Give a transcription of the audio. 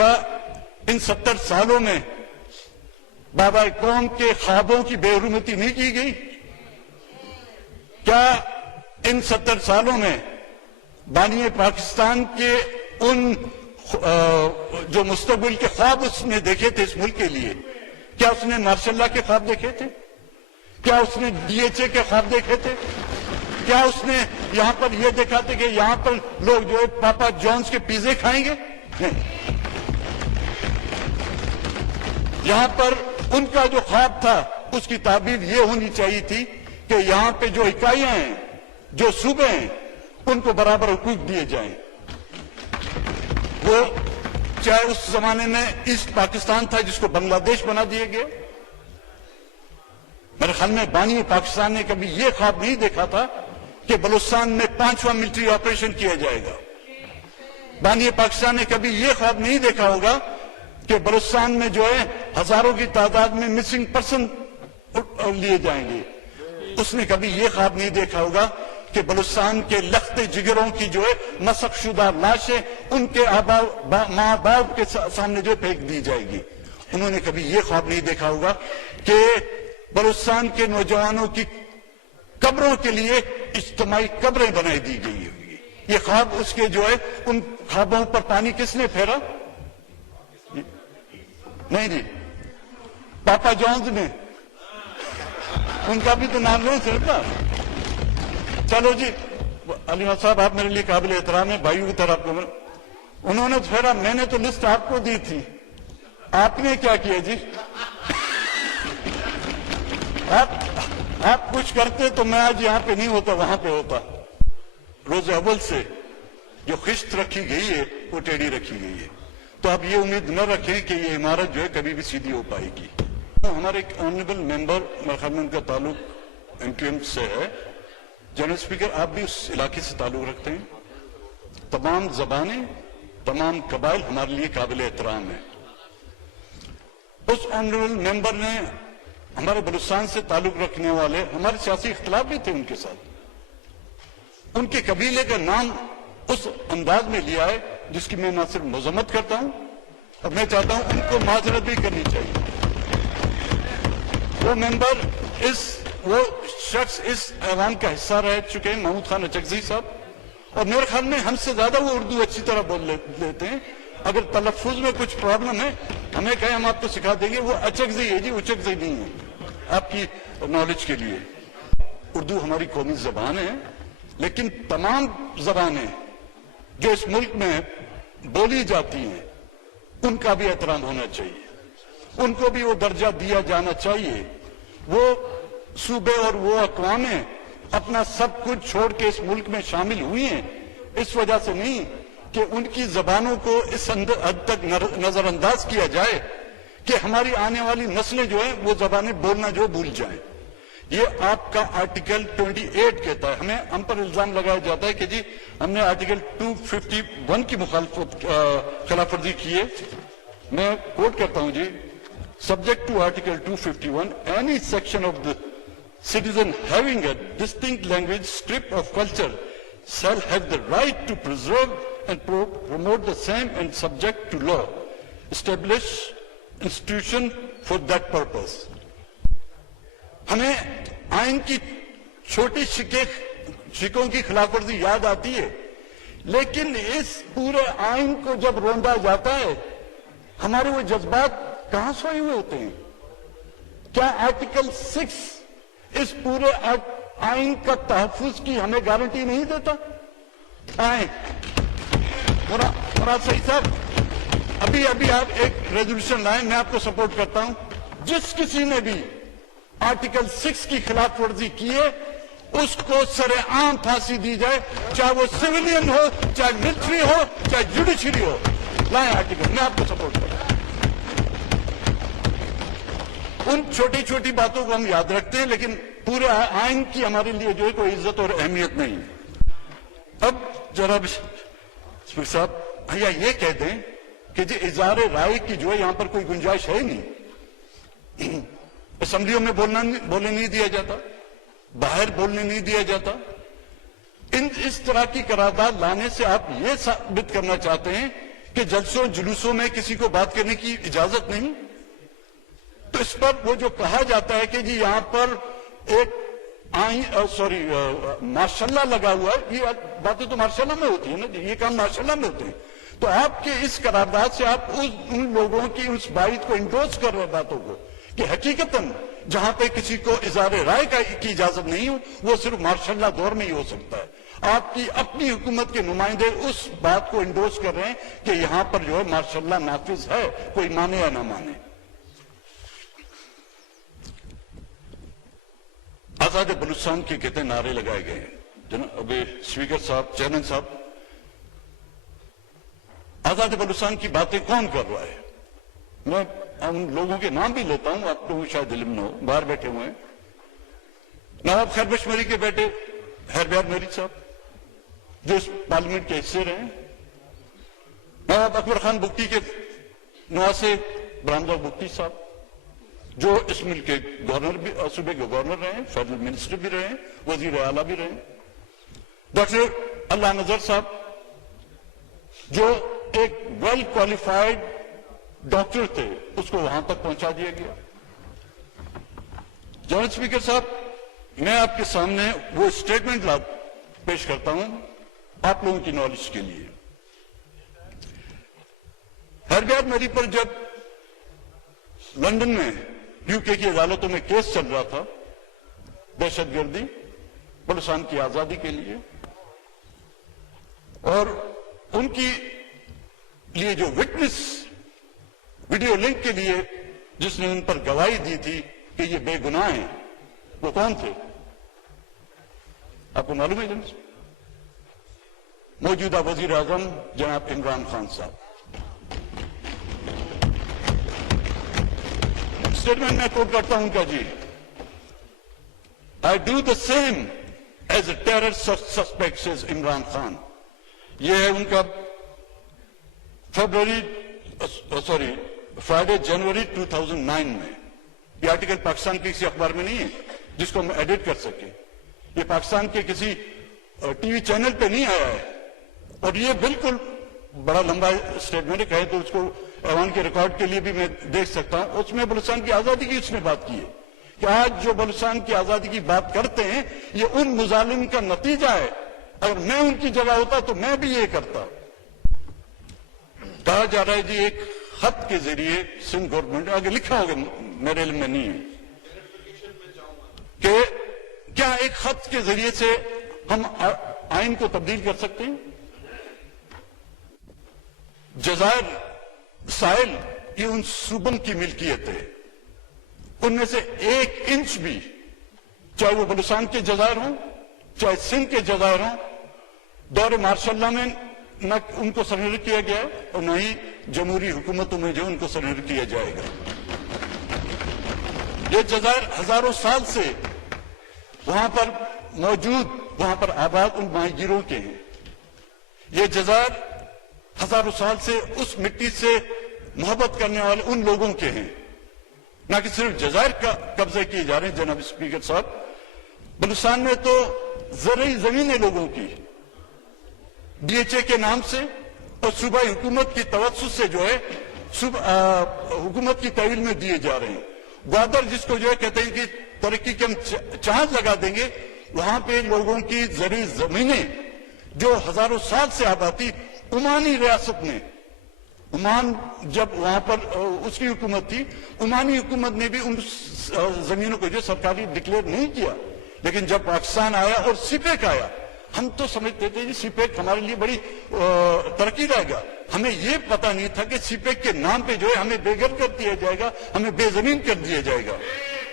کیا ان 70 سالوں میں بابا قوم کے خوابوں کی بے حرمتی نہیں کی گئی؟ کیا ان 70 سالوں میں بانی پاکستان کے ان جو مستقبل کے خواب اس نے دیکھے تھے اس ملک کے لیے، کیا اس نے مارشل لا کے خواب دیکھے تھے؟ کیا اس نے DHA کے خواب دیکھے تھے؟ کیا اس نے یہاں پر یہ دیکھا تھا کہ یہاں پر لوگ جو ہے پاپا جونز کے پیزے کھائیں گے؟ نہیں، یہاں پر ان کا جو خواب تھا اس کی تعبیر یہ ہونی چاہیے تھی کہ یہاں پہ جو اکائیاں ہیں، جو صوبے ہیں، ان کو برابر حقوق دیے جائیں۔ وہ چاہے اس زمانے میں ایسٹ پاکستان تھا جس کو بنگلہ دیش بنا دیے گئے، میرے خیال میں بانی پاکستان نے کبھی یہ خواب نہیں دیکھا تھا کہ بلوچستان میں 5واں ملٹری آپریشن کیا جائے گا۔ بانی پاکستان نے کبھی یہ خواب نہیں دیکھا ہوگا کہ بلوچستان میں جو ہے ہزاروں کی تعداد میں مسنگ پرسن لیے جائیں گے۔ اس نے کبھی یہ خواب نہیں دیکھا ہوگا کہ بلوچستان کے لخت جگروں کی جو ہے مسخ شدہ لاشیں ان کے ماں باپ کے سامنے جو پھینک دی جائے گی۔ انہوں نے کبھی یہ خواب نہیں دیکھا ہوگا کہ بلوچستان کے نوجوانوں کی قبروں کے لیے اجتماعی قبریں بنائی دی گئی ہوگی۔ یہ خواب اس کے جو ہے ان خوابوں پر پانی کس نے پھیرا؟ نہیں جی، پاپا جونز نے۔ ان کا بھی تو نام لیں صرف نا۔ چلو جی، علی صاحب آپ میرے لیے قابل احترام ہے، بھائیوں کی طرح آپ کو انہوں نے پھیرا، میں نے تو لسٹ آپ کو دی تھی، آپ نے کیا کیا جی؟ آپ کچھ کرتے تو میں آج یہاں پہ نہیں ہوتا، وہاں پہ ہوتا۔ روز اول سے جو خشت رکھی گئی ہے وہ ٹیڑھی رکھی گئی ہے، تو آپ یہ امید نہ رکھیں کہ یہ عمارت جو ہے کبھی بھی سیدھی ہو پائے گی۔ ہمارے ایک آنریبل ممبر، میرے خیال میں ان کا تعلق MQM سے ہے۔ جنرل اسپیکر، آپ بھی اس علاقے سے تعلق رکھتے ہیں۔ تمام زبانیں، تمام قبائل ہمارے لیے قابل احترام ہیں۔ اس آنریبل ممبر نے ہمارے بلوچستان سے تعلق رکھنے والے، ہمارے سیاسی اختلاف بھی تھے ان کے ساتھ، ان کے قبیلے کا نام اس انداز میں لیا ہے جس کی میں نہ صرف مذمت کرتا ہوں اور میں چاہتا ہوں ان کو معذرت بھی کرنی چاہیے۔ وہ ممبر وہ شخص اس ایوان کا حصہ رہ چکے ہیں، محمود خان اچکزئی صاحب، اور میرے خیال میں ہم سے زیادہ وہ اردو اچھی طرح بول لیتے ہیں۔ اگر تلفظ میں کچھ پرابلم ہے ہمیں کہیں، ہم آپ کو سکھا دیں گے۔ وہ اچکزئی ہے جی، اچکزئی نہیں ہے، آپ کی نالج کے لیے۔ اردو ہماری قومی زبان ہے، لیکن تمام زبانیں جو اس ملک میں بولی جاتی ہیں ان کا بھی احترام ہونا چاہیے، ان کو بھی وہ درجہ دیا جانا چاہیے۔ وہ صوبے اور وہ اقوامیں اپنا سب کچھ چھوڑ کے اس ملک میں شامل ہوئی ہیں اس وجہ سے نہیں کہ ان کی زبانوں کو اس حد تک نظر انداز کیا جائے کہ ہماری آنے والی نسلیں جو ہیں وہ زبانیں بولنا جو بھول جائیں۔ یہ آپ کا آرٹیکل 28 کہتا ہے۔ ہم پر الزام لگایا جاتا ہے کہ جی ہم نے آرٹیکل 251 کی خلاف ورزی کی ہے۔ میں کوٹ کرتا ہوں جی، subject to article 251 any section of the citizen having a distinct language, strip of culture shall have the right to preserve and promote the same and subject to law establish institution for that purpose۔ ہمیں آئین کی چھوٹی شکوں کی خلاف ورزی یاد آتی ہے، لیکن اس پورے آئین کو جب روندا جاتا ہے ہمارے وہ جذبات کہاں سوئے ہوئے ہوتے ہیں؟ کیا آرٹیکل 6 اس پورے آئین کا تحفظ کی ہمیں گارنٹی نہیں دیتا؟ آئیں مراد سعید صاحب، ابھی آپ ایک ریزولوشن لائیں، میں آپ کو سپورٹ کرتا ہوں۔ جس کسی نے بھی آرٹیکل 6 کی خلاف ورزی کی ہے اس کو سر عام پھانسی دی جائے، چاہے وہ سویلین ہو، چاہے ملٹری ہو، چاہے جوڈیشری ہو۔ لائیں آرٹیکل، میں آپ کو سپورٹ کرتا ہوں۔ ان چھوٹی چھوٹی باتوں کو ہم یاد رکھتے ہیں، لیکن پورے آئین کی ہمارے لیے جو ہے کوئی عزت اور اہمیت نہیں ہے۔ اب جناب اسپیکر صاحب یہ کہہ دیں کہ جی اظہار رائے کی جو ہے یہاں پر کوئی گنجائش ہے نہیں، اسمبلیوں میں بولنے نہیں دیا جاتا، باہر بولنے نہیں دیا جاتا۔ اس طرح کی قرارداد لانے سے آپ یہ ثابت کرنا چاہتے ہیں کہ جلسوں جلوسوں میں کسی کو بات کرنے کی اجازت نہیں. تو اس پر وہ جو کہا جاتا ہے کہ جی یہاں پر ایک ماشاء اللہ لگا ہوا ہے، یہ باتیں تو ماشاء اللہ میں ہوتی ہیں نا، یہ کام ماشاء اللہ میں ہوتے ہیں. تو آپ کے اس قرارداد سے آپ ان لوگوں کی اس بات کو انڈورس کر رہے باتوں کو کہ حقیقتاً جہاں پہ کسی کو اظہار رائے کی اجازت نہیں ہو وہ صرف ماشاء اللہ دور میں ہی ہو سکتا ہے. آپ کی اپنی حکومت کے نمائندے اس بات کو انڈورس کر رہے ہیں کہ یہاں پر جو ہے ماشاء اللہ نافذ ہے، کوئی مانے یا نہ مانے. آزاد بلوچستان کے کتنے نعرے لگائے گئے ہیں جناب اسپیکر صاحب، چیئرمین صاحب. آزاد بلوچستان کی باتیں کون کر رہا ہے؟ میں ان لوگوں کے نام بھی لیتا ہوں، آپ کو شاید علم نہ ہو، باہر بیٹھے ہوئے ہیں. نواب خیر بشمری کے بیٹے ہربیار میری صاحب جو اس پارلیمنٹ کے حصے رہے ہیں. نواب اکبر خان بگٹی کے نواسے برہمدار بگٹی صاحب جو اس ملک کے گورنر بھی، صوبے کے گورنر رہے ہیں، فیڈرل منسٹر بھی رہے ہیں، وزیر اعلیٰ بھی رہے ہیں. ڈاکٹر اللہ نظر صاحب جو ایک ویل کوالیفائڈ ڈاکٹر تھے، اس کو وہاں تک پہنچا دیا گیا. جنرل اسپیکر صاحب، میں آپ کے سامنے وہ اسٹیٹمنٹ پیش کرتا ہوں آپ لوگوں کی نالج کے لیے. ہربیار میری پر جب لندن میں یو کے کی عدالتوں میں کیس چل رہا تھا دہشت گردی بلوچستان کی آزادی کے لیے، اور ان کی لیے جو وٹنس ویڈیو لنک کے لیے جس نے ان پر گواہی دی تھی کہ یہ بے گناہ ہیں، وہ کون تھے؟ آپ کو معلوم ہے جناب؟ موجودہ وزیر اعظم جناب عمران خان صاحب. اسٹیٹمنٹ میں کوٹ کرتا ہوں کہ جی I do the same as a terror suspect, says Imran Khan. یہ ہے ان کا فرائیڈے جنوری 2009 میں. یہ آرٹیکل پاکستان کے کسی اخبار میں نہیں ہے جس کو ہم ایڈٹ کر سکیں. یہ پاکستان کے کسی ٹی وی چینل پہ نہیں آیا ہے، اور یہ بالکل بڑا لمبا اسٹیٹمنٹ ہے، کہے تو اس کو ایوان کے ریکارڈ کے لیے بھی میں دیکھ سکتا ہوں. اس میں بلوچستان کی آزادی کی اس نے بات کی ہے کہ آج جو بلوچستان کی آزادی کی بات کرتے ہیں یہ ان مظالم کا نتیجہ ہے. اگر میں ان کی جگہ ہوتا تو میں بھی یہ کرتا. کہا جا رہا ہے جی ایک خط کے ذریعے سندھ گورنمنٹ، آگے لکھا ہوگا میرے علم میں نہیں ہے، کہ کیا ایک خط کے ذریعے سے ہم آئین کو تبدیل کر سکتے ہیں؟ جزائر ساحل یہ ان صوبوں کی ملکیت ہے، ان میں سے 1 انچ بھی، چاہے وہ بلوچستان کے جزائر ہوں چاہے سندھ کے جزائر ہوں، دور مارشل لا میں نہ ان کو سرنڈر کیا گیا اور نہ ہی جمہوری حکومتوں میں جو ان کو سرنڈر کیا جائے گا. یہ جزائر ہزاروں سال سے وہاں پر موجود، وہاں پر آباد ان ماہی گیروں کے ہیں. یہ جزائر ہزاروں سال سے اس مٹی سے محبت کرنے والے ان لوگوں کے ہیں، نہ کہ صرف جزائر کا قبضے کیے جا رہے ہیں. جناب اسپیکر صاحب، بلوچستان میں تو زرعی زمینیں لوگوں کی ڈی ایچ اے کے نام سے اور صوبائی حکومت کی توسط سے جو ہے حکومت کی تحویل میں دیے جا رہے ہیں. گوادر جس کو جو ہے کہتے ہیں کہ ترقی کے ہم چاند لگا دیں گے، وہاں پہ لوگوں کی زرعی زمینیں جو ہزاروں سال سے آباد تھی. عمانی ریاست نے، عمان جب وہاں پر اس کی حکومت تھی، عمانی حکومت نے بھی ان زمینوں کو جو سرکاری ڈکلیئر نہیں کیا. لیکن جب پاکستان آیا اور سی پیک آیا، ہم تو سمجھتے تھے جی سی پیک ہمارے لیے بڑی ترقی رہے گا. ہمیں یہ پتہ نہیں تھا کہ سی پیک کے نام پہ جو ہے ہمیں بے گھر کر دیا جائے گا، ہمیں بے زمین کر دیا جائے گا.